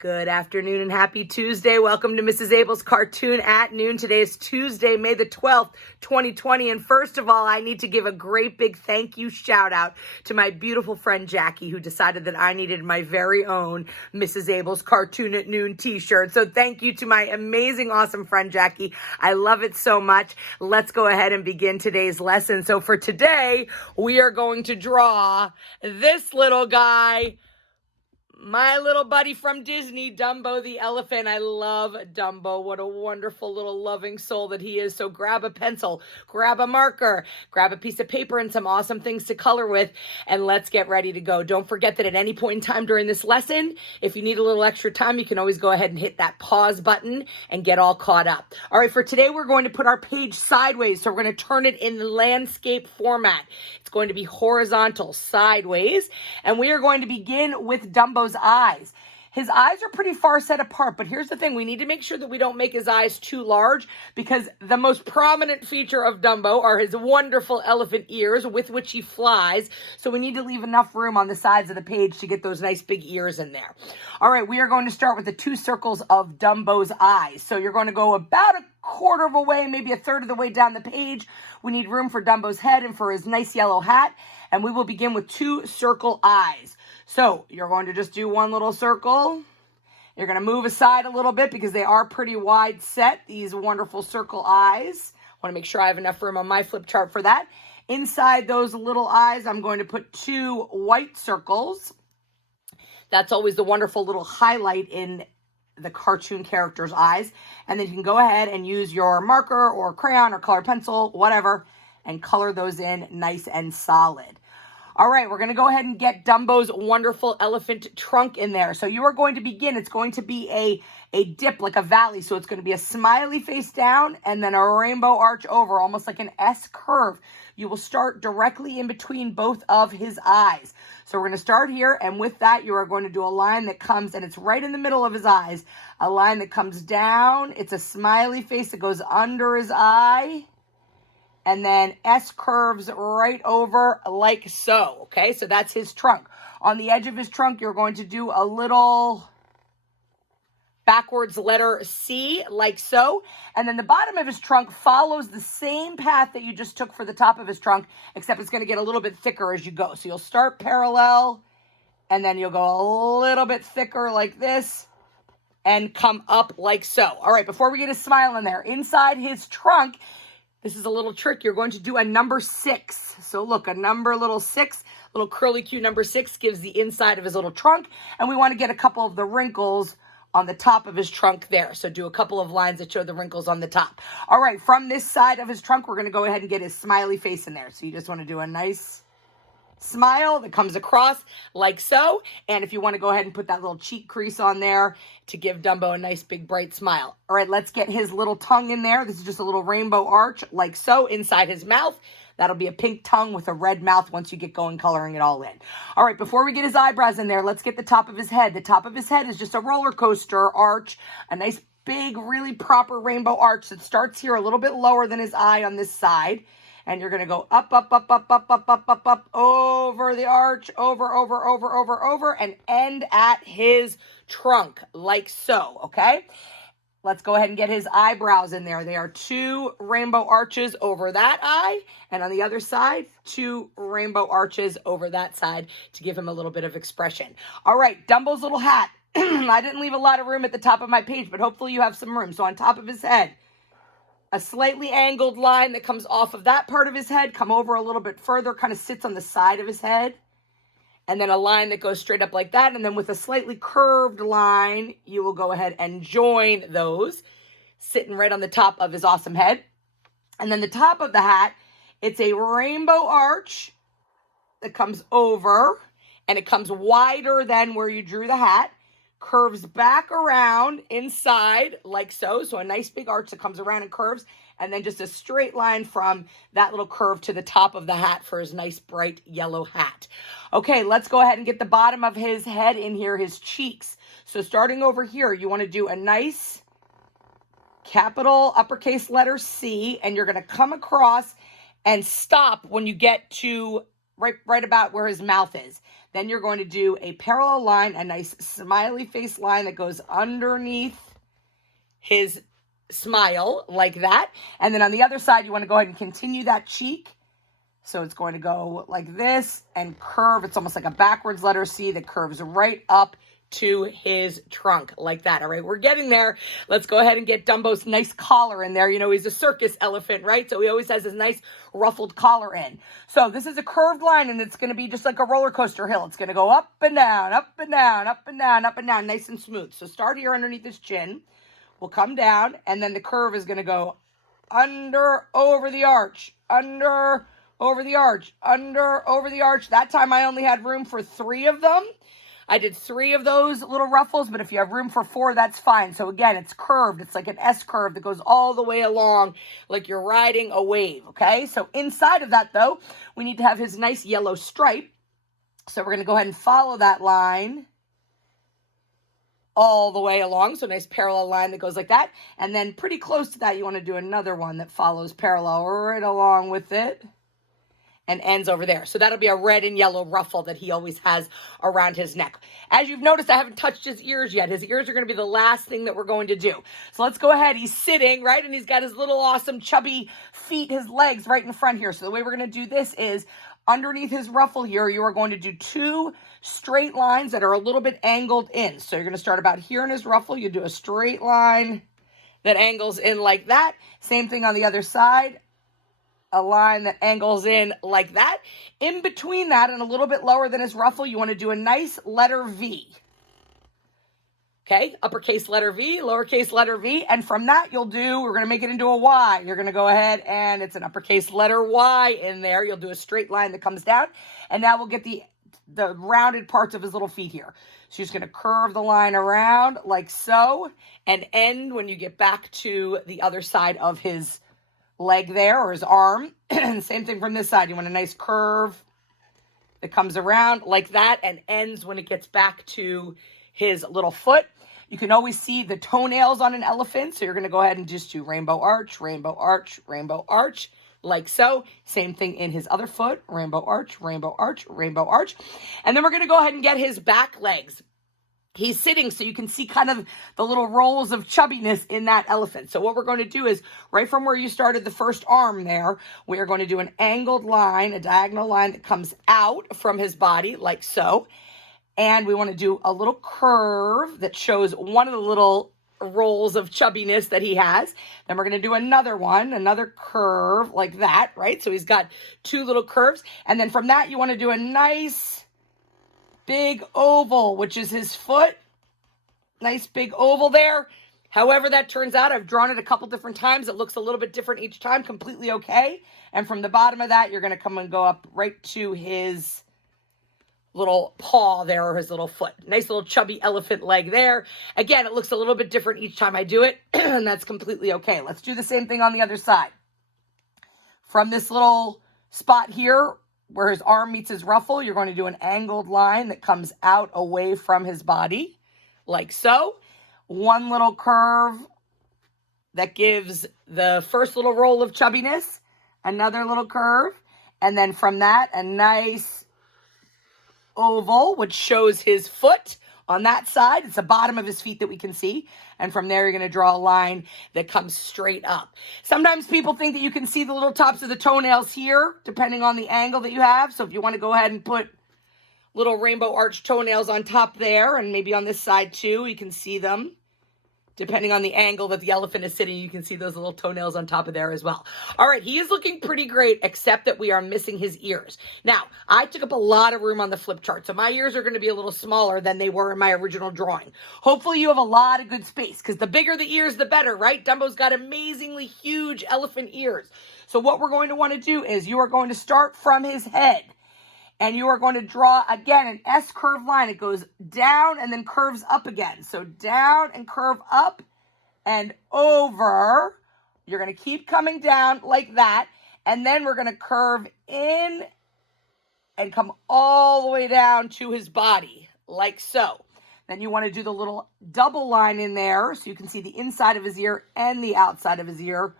Good afternoon and happy Tuesday. Welcome to Mrs. Abell's Cartoon at Noon. Today is Tuesday, May the 12th, 2020. And first of all, I need to give a great big thank you shout out to my beautiful friend Jackie, who decided that I needed my very own Mrs. Abell's Cartoon at Noon t-shirt. So thank you to my amazing, awesome friend Jackie. I love it so much. Let's go ahead and begin today's lesson. So for today, we are going to draw this little guy, my little buddy from Disney, Dumbo the elephant. I love Dumbo. What a wonderful little loving soul that he is. So grab a pencil, grab a marker, grab a piece of paper and some awesome things to color with, and let's get ready to go. Don't forget that at any point in time during this lesson, if you need a little extra time, you can always go ahead and hit that pause button and get all caught up. All right, for today, we're going to put our page sideways. So we're going to turn it in the landscape format. It's going to be horizontal, sideways, and we are going to begin with Dumbo's eyes. His eyes are pretty far set apart, but here's the thing. We need to make sure that we don't make his eyes too large, because the most prominent feature of Dumbo are his wonderful elephant ears with which he flies. So we need to leave enough room on the sides of the page to get those nice big ears in there. All right, we are going to start with the two circles of Dumbo's eyes. So you're going to go about a quarter of a way, maybe a third of the way down the page. We need room for Dumbo's head and for his nice yellow hat. And we will begin with two circle eyes. So you're going to just do one little circle. You're going to move aside a little bit because they are pretty wide set, these wonderful circle eyes. I want to make sure I have enough room on my flip chart for that. Inside those little eyes, I'm going to put two white circles. That's always the wonderful little highlight in the cartoon character's eyes. And then you can go ahead and use your marker or crayon or colored pencil, whatever, and color those in nice and solid. All right, we're going to go ahead and get Dumbo's wonderful elephant trunk in there. So you are going to begin. It's going to be a dip, like a valley. So it's going to be a smiley face down and then a rainbow arch over, almost like an S curve. You will start directly in between both of his eyes. So we're going to start here, and with that, you are going to do a line that comes, and it's right in the middle of his eyes, a line that comes down. It's a smiley face that goes under his eye. And then S curves right over like so, okay? So that's his trunk. On the edge of his trunk, you're going to do a little backwards letter C, like so. And then the bottom of his trunk follows the same path that you just took for the top of his trunk, except it's going to get a little bit thicker as you go. So you'll start parallel, and then you'll go a little bit thicker like this, and come up like so. All right, before we get a smile in there, inside his trunk, this is a little trick. You're going to do a number 6. So look, a little 6, little curly Q number 6 gives the inside of his little trunk. And we want to get a couple of the wrinkles on the top of his trunk there. So do a couple of lines that show the wrinkles on the top. All right, from this side of his trunk, we're going to go ahead and get his smiley face in there. So you just want to do a nice smile that comes across like so. And if you want to go ahead and put that little cheek crease on there to give Dumbo a nice big bright smile. All right, let's get his little tongue in there. This is just a little rainbow arch like so inside his mouth. That'll be a pink tongue with a red mouth once you get going coloring it all in. All right, before we get his eyebrows in there, let's get the top of his head. The top of his head is just a roller coaster arch, a nice big, really proper rainbow arch that starts here a little bit lower than his eye on this side. And you're going to go up, up, up, up, up, up, up, up, up, over the arch, over, and end at his trunk, like so, okay? Let's go ahead and get his eyebrows in there. They are two rainbow arches over that eye, and on the other side, two rainbow arches over that side to give him a little bit of expression. All right, Dumbo's little hat. I didn't leave a lot of room at the top of my page, but hopefully you have some room. So on top of his head, a slightly angled line that comes off of that part of his head, come over a little bit further, kind of sits on the side of his head. And then a line that goes straight up like that. And then with a slightly curved line, you will go ahead and join those, sitting right on the top of his awesome head. And then the top of the hat, it's a rainbow arch that comes over, and it comes wider than where you drew the hat. Curves back around inside like so. So a nice big arch that comes around and curves, and then just a straight line from that little curve to the top of the hat for his nice bright yellow hat. Okay, let's go ahead and get the bottom of his head in here, his cheeks. So starting over here, you want to do a nice capital uppercase letter C, and you're going to come across and stop when you get to right about where his mouth is. Then you're going to do a parallel line, a nice smiley face line that goes underneath his smile like that. And then on the other side, you want to go ahead and continue that cheek. So it's going to go like this and curve. It's almost like a backwards letter C that curves right up to his trunk like that. All right, we're getting there. Let's go ahead and get Dumbo's nice collar in there. You know, he's a circus elephant, right? So he always has his nice ruffled collar in. So this is a curved line, and it's going to be just like a roller coaster hill. It's going to go up and down, up and down, up and down, up and down, nice and smooth. So start here underneath his chin. We'll come down, and then the curve is going to go under, over the arch, under, over the arch, under, over the arch. That time I only had room for 3 of them. I did 3 of those little ruffles, but if you have room for 4, that's fine. So again, it's curved. It's like an S curve that goes all the way along like you're riding a wave, okay? So inside of that, though, we need to have his nice yellow stripe. So we're going to go ahead and follow that line all the way along. So nice parallel line that goes like that. And then pretty close to that, you want to do another one that follows parallel right along with it and ends over there. So that'll be a red and yellow ruffle that he always has around his neck. As you've noticed, I haven't touched his ears yet. His ears are going to be the last thing that we're going to do. So let's go ahead. He's sitting, right? And he's got his little awesome chubby feet, his legs right in front here. So the way we're going to do this is underneath his ruffle here, you are going to do 2 straight lines that are a little bit angled in. So you're going to start about here in his ruffle. You do a straight line that angles in like that. Same thing on the other side. A line that angles in like that. In between that and a little bit lower than his ruffle, you want to do a nice letter V. Okay, uppercase letter V, lowercase letter V. And from that, we're going to make it into a Y. You're going to go ahead and it's an uppercase letter Y in there. You'll do a straight line that comes down. And now we'll get the rounded parts of his little feet here. So you're just going to curve the line around like so and end when you get back to the other side of his leg there, or his arm. Same thing from this side. You want a nice curve that comes around like that and ends when it gets back to his little foot. You can always see the toenails on an elephant, so you're going to go ahead and just do rainbow arch, rainbow arch, rainbow arch, like so. Same thing in his other foot, rainbow arch, rainbow arch, rainbow arch. And then we're going to go ahead and get his back legs. He's sitting, so you can see kind of the little rolls of chubbiness in that elephant. So what we're going to do is, right from where you started the first arm there, we are going to do an angled line, a diagonal line that comes out from his body, like so. And we want to do a little curve that shows one of the little rolls of chubbiness that he has. Then we're going to do another one, another curve like that, right? So he's got 2 little curves. And then from that, you want to do a nice big oval, which is his foot. Nice big oval there. However that turns out, I've drawn it a couple different times. It looks a little bit different each time, completely okay. And from the bottom of that, you're going to come and go up right to his little paw there, or his little foot. Nice little chubby elephant leg there. Again, it looks a little bit different each time I do it, and that's completely okay. Let's do the same thing on the other side. From this little spot here, where his arm meets his ruffle, you're going to do an angled line that comes out away from his body, like so. One little curve that gives the first little roll of chubbiness, another little curve, and then from that, a nice oval, which shows his foot on that side. It's the bottom of his feet that we can see. And from there, you're going to draw a line that comes straight up. Sometimes people think that you can see the little tops of the toenails here, depending on the angle that you have. So if you want to go ahead and put little rainbow arch toenails on top there, and maybe on this side too, you can see them. Depending on the angle that the elephant is sitting, you can see those little toenails on top of there as well. All right, he is looking pretty great, except that we are missing his ears. Now, I took up a lot of room on the flip chart, so my ears are going to be a little smaller than they were in my original drawing. Hopefully, you have a lot of good space, because the bigger the ears, the better, right? Dumbo's got amazingly huge elephant ears. So what we're going to want to do is you are going to start from his head. And you are going to draw, again, an S curve line. It goes down and then curves up again. So down and curve up and over. You're going to keep coming down like that. And then we're going to curve in and come all the way down to his body, like so. Then you want to do the little double line in there so you can see the inside of his ear and the outside of his ear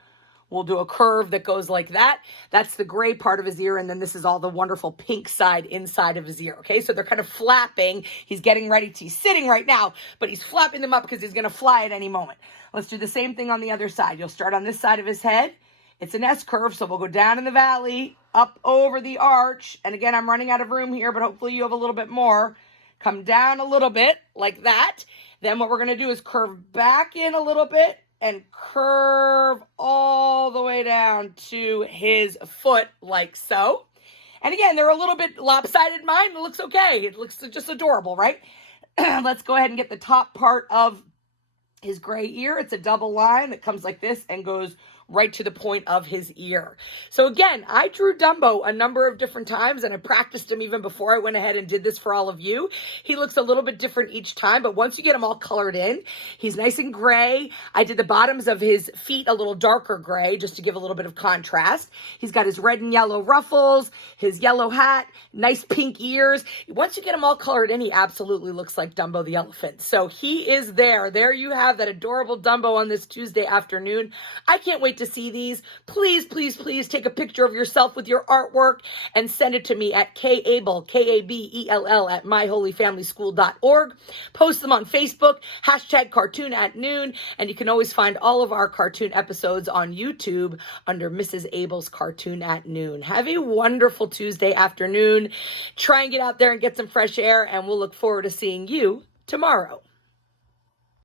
We'll do a curve that goes like that. That's the gray part of his ear, and then this is all the wonderful pink side inside of his ear, okay? So they're kind of flapping. He's getting ready to, he's sitting right now, but he's flapping them up because he's going to fly at any moment. Let's do the same thing on the other side. You'll start on this side of his head. It's an S curve, so we'll go down in the valley, up over the arch, and again, I'm running out of room here, but hopefully you have a little bit more. Come down a little bit, like that. Then what we're going to do is curve back in a little bit, and curve all the way down to his foot like so. And again, they're a little bit lopsided. Mine looks okay. It looks just adorable, right? Let's go ahead and get the top part of his gray ear. It's a double line that comes like this and goes right to the point of his ear. So again, I drew Dumbo a number of different times, and I practiced him even before I went ahead and did this for all of you. He looks a little bit different each time, but once you get him all colored in, he's nice and gray. I did the bottoms of his feet a little darker gray just to give a little bit of contrast. He's got his red and yellow ruffles, his yellow hat, nice pink ears. Once you get him all colored in, he absolutely looks like Dumbo the elephant. So he is there. There you have that adorable Dumbo on this Tuesday afternoon. I can't wait to see these. Please, please, please take a picture of yourself with your artwork and send it to me at Abell, Kabell at myholyfamilyschool.org. Post them on Facebook, hashtag cartoon at noon, and you can always find all of our cartoon episodes on YouTube under Mrs. Abell's Cartoon at Noon. Have a wonderful Tuesday afternoon. Try and get out there and get some fresh air, and we'll look forward to seeing you tomorrow.